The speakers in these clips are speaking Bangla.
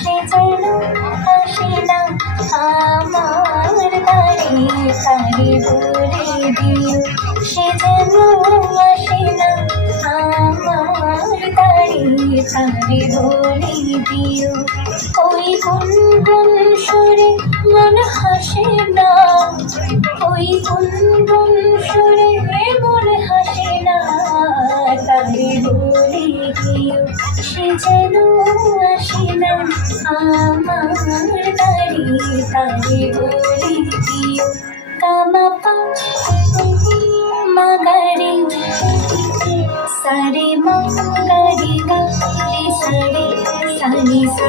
সে যেন আসে না আমার তারে তারে বলে দিও সে যেন আসে না আমার তারে তারে বলে দিও ওই গুন সুরে মন হাসে না ওই গুন সুরে আসিলাম আমার দাড়ি তাই বলি দিও কামাপা মাগারি সারে মাগারি গালি সারে সানি সা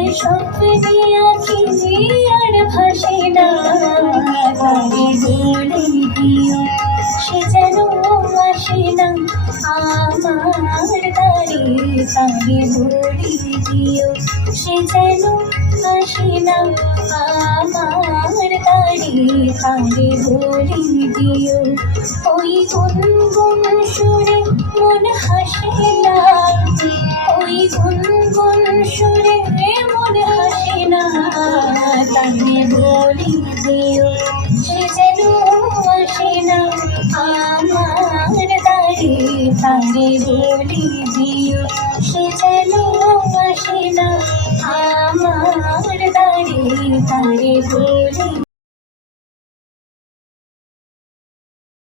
হয় না তারে বলে দিও সে যেন আসে না আমার তারে তারে বলে সে যেন আসে না আমার তারে তারে বলে দিও ওই গুনগুন সুরে মন হাসে কানে বলি দিও সে যেন আসে না আমার দাঁড়ি তারে বলি দিও সে যেন আসে না আমার দাঁড়ি তারে বলি